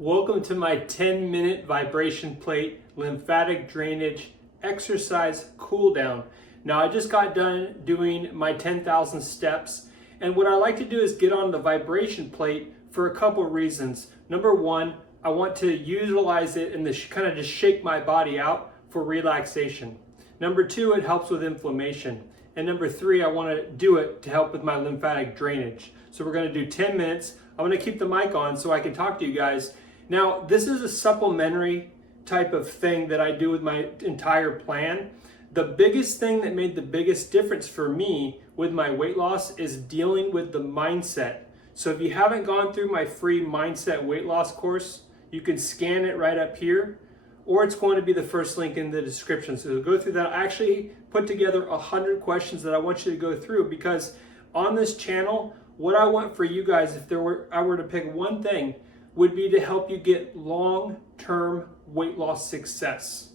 Welcome to my 10-minute vibration plate lymphatic drainage exercise cool down. Now I just got done doing my 10,000 steps, and what I like to do is get on the vibration plate for a couple reasons. Number one, I want to utilize it and kind of just shake my body out for relaxation. Number two, it helps with inflammation. And number three, I want to do it to help with my lymphatic drainage. So we're going to do 10 minutes. I'm going to keep the mic on so I can talk to you guys. Now, this is a supplementary type of thing that I do with my entire plan. The biggest thing that made the biggest difference for me with my weight loss is dealing with the mindset. So if you haven't gone through my free mindset weight loss course, you can scan it right up here, or it's going to be the first link in the description. So go through that. I actually put together 100 questions that I want you to go through, because on this channel, what I want for you guys, if I were to pick one thing, would be to help you get long-term weight loss success.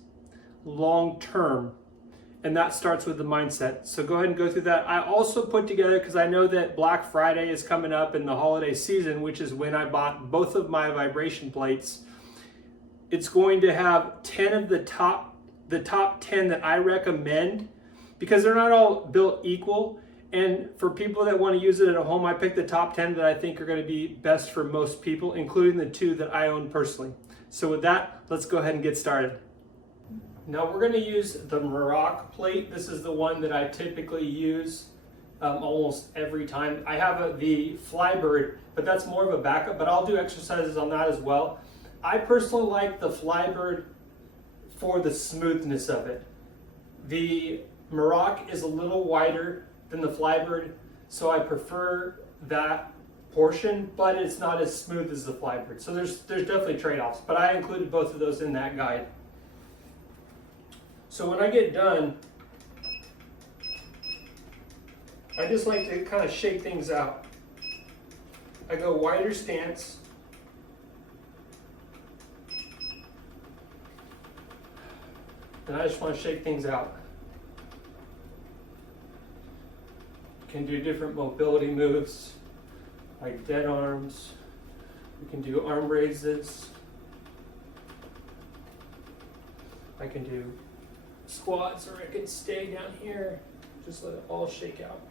Long-term. And that starts with the mindset. So go ahead and go through that. I also put together, because I know that Black Friday is coming up in the holiday season, which is when I bought both of my vibration plates. It's going to have 10 of the top 10 that I recommend, because they're not all built equal. And for people that want to use it at home, I picked the top 10 that I think are going to be best for most people, including the 2 that I own personally. So with that, let's go ahead and get started. Now we're going to use the Morocco plate. This is the one that I typically use almost every time. I have the Flybird, but that's more of a backup, but I'll do exercises on that as well. I personally like the Flybird for the smoothness of it. The Morocco is a little wider than the Flybird, so I prefer that portion, but it's not as smooth as the Flybird. So there's definitely trade-offs, but I included both of those in that guide. So when I get done, I just like to kind of shake things out. I go wider stance. And I just want to shake things out. Can do different mobility moves like dead arms. We can do arm raises. I can do squats, or I can stay down here, just let it all shake out.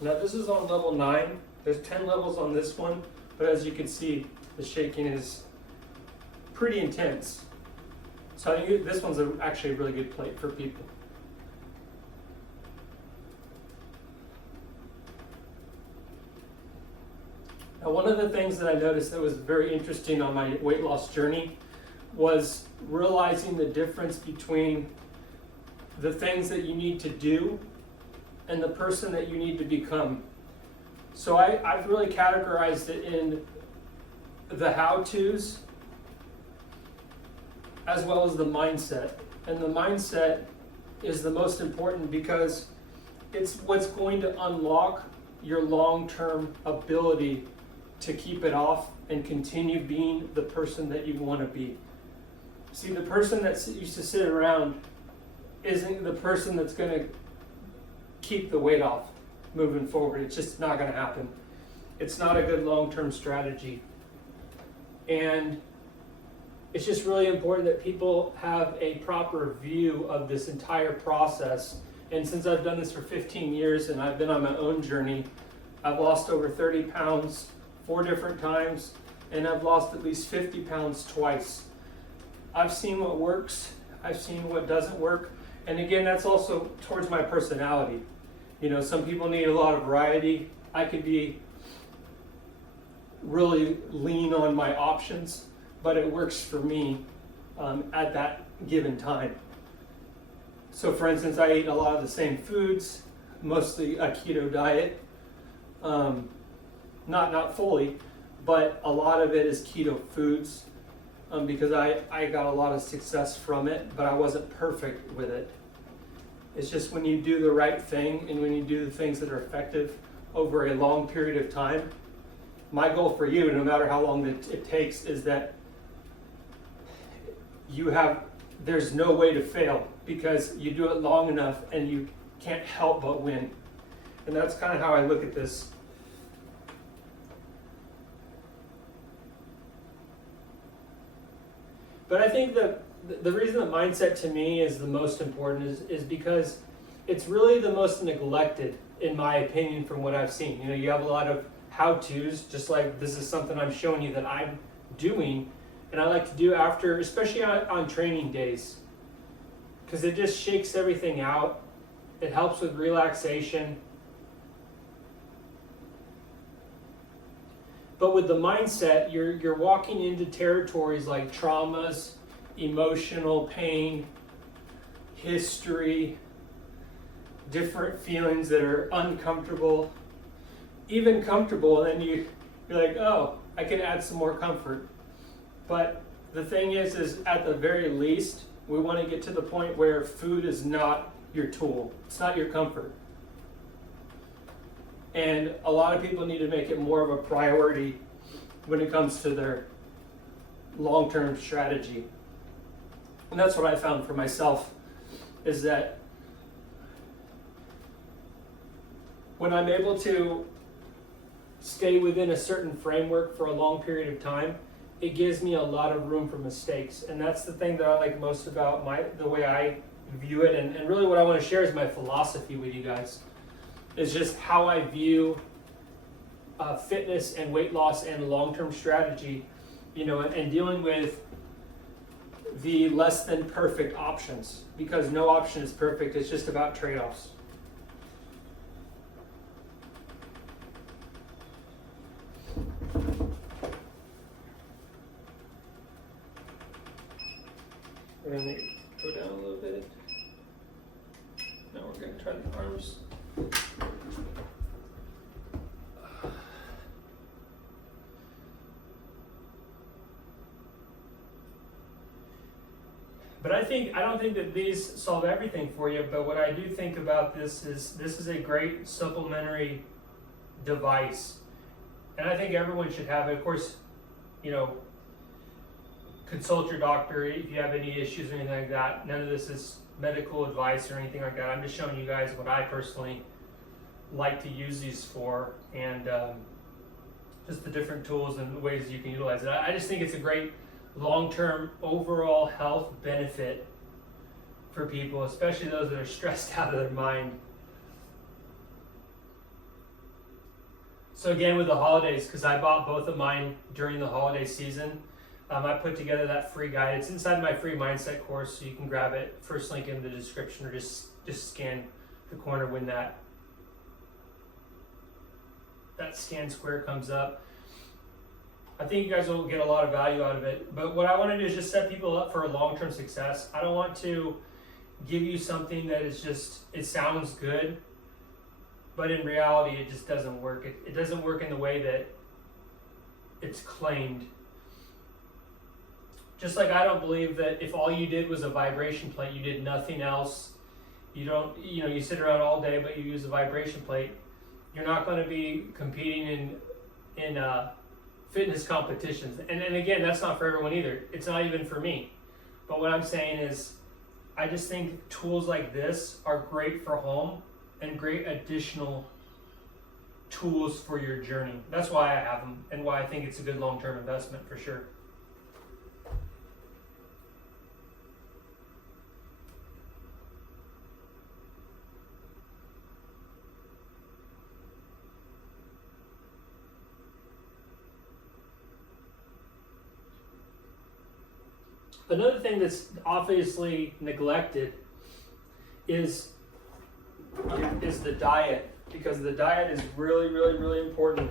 Now this is on level 9. There's 10 levels on this one, but as you can see, the shaking is pretty intense. So I think this one's actually a really good plate for people. Now, one of the things that I noticed that was very interesting on my weight loss journey was realizing the difference between the things that you need to do and the person that you need to become. So I've really categorized it in the how-tos as well as the mindset. And the mindset is the most important, because it's what's going to unlock your long-term ability to keep it off and continue being the person that you want to be. See, the person that used to sit around isn't the person that's going to keep the weight off moving forward. It's just not going to happen. It's not a good long-term strategy. And it's just really important that people have a proper view of this entire process. And since I've done this for 15 years and I've been on my own journey, I've lost over 30 pounds 4 different times, and I've lost at least 50 pounds twice. I've seen what works, I've seen what doesn't work, and again, that's also towards my personality. You know, some people need a lot of variety. I could be really lean on my options, but it works for me at that given time. So for instance, I eat a lot of the same foods, mostly a keto diet. Not fully, but a lot of it is keto foods, because I got a lot of success from it, but I wasn't perfect with it. It's just when you do the right thing and when you do the things that are effective over a long period of time. My goal for you, no matter how long it takes, is that there's no way to fail, because you do it long enough and you can't help but win. And that's kind of how I look at this. But I think that the reason that mindset to me is the most important is because it's really the most neglected, in my opinion, from what I've seen. You know, you have a lot of how-tos, just like this is something I'm showing you that I'm doing, and I like to do after, especially on training days, because it just shakes everything out. It helps with relaxation. But with the mindset, you're walking into territories like traumas, emotional pain, history, different feelings that are uncomfortable, even comfortable, and then you're like, oh, I can add some more comfort. But the thing is at the very least, we want to get to the point where food is not your tool. It's not your comfort. And a lot of people need to make it more of a priority when it comes to their long-term strategy. And that's what I found for myself, is that when I'm able to stay within a certain framework for a long period of time, it gives me a lot of room for mistakes. And that's the thing that I like most about the way I view it. And really what I want to share is my philosophy with you guys. Is just how I view fitness and weight loss and long-term strategy, you know, and dealing with the less than perfect options, because no option is perfect. It's just about trade-offs. We're going to go down a little bit. Now we're going to try the arms. But I don't think that these solve everything for you, but what I do think about this is a great supplementary device. And I think everyone should have it. Of course, you know, consult your doctor if you have any issues or anything like that. None of this is medical advice or anything like that. I'm just showing you guys what I personally like to use these for, and just the different tools and ways you can utilize it. I just think it's a great long-term overall health benefit for people, especially those that are stressed out of their mind. So again, with the holidays, because I bought both of mine during the holiday season, I put together that free guide. It's inside my free mindset course, so you can grab it. First link in the description, or just scan the corner when that scan square comes up. I think you guys will get a lot of value out of it. But what I want to do is just set people up for a long-term success. I don't want to give you something that is just, it sounds good, but in reality it just doesn't work. It doesn't work in the way that it's claimed. Just like I don't believe that if all you did was a vibration plate, you did nothing else, you sit around all day but you use a vibration plate, you're not going to be competing in fitness competitions. And again, that's not for everyone either. It's not even for me. But what I'm saying is, I just think tools like this are great for home and great additional tools for your journey. That's why I have them, and why I think it's a good long-term investment for sure. Another thing that's obviously neglected is the diet, because the diet is really, really, really important.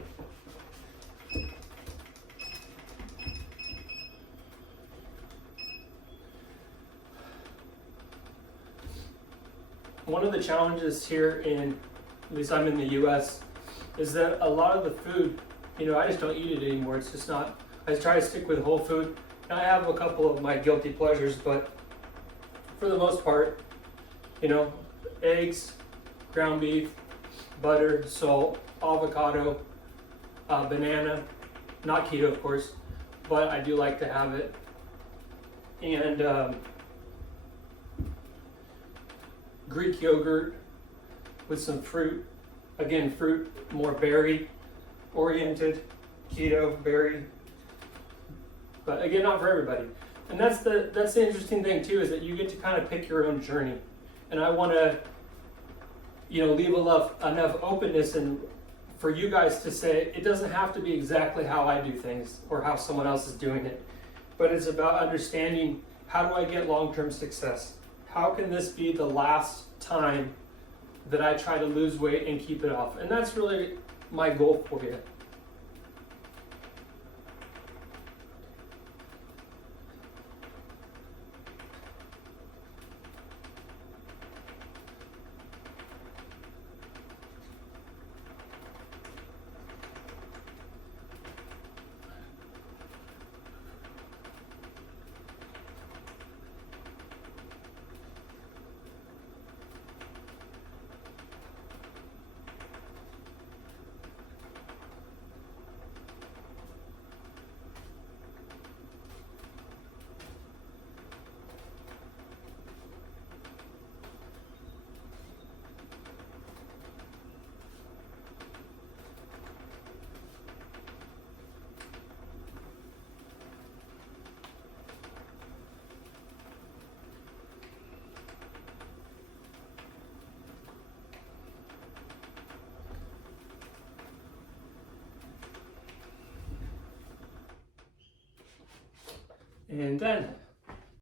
One of the challenges here at least I'm in the US, is that a lot of the food, I just don't eat it anymore. It's just not, I try to stick with whole food. I have a couple of my guilty pleasures, but for the most part, eggs, ground beef, butter, salt, avocado, banana, not keto of course, but I do like to have it, and Greek yogurt with some fruit, again fruit, more berry oriented, keto, berry. But again, not for everybody. And that's the interesting thing too, is that you get to kind of pick your own journey. And I want to, leave enough openness and for you guys to say it doesn't have to be exactly how I do things or how someone else is doing it, but it's about understanding, how do I get long-term success? How can this be the last time that I try to lose weight and keep it off? And that's really my goal for you. And done.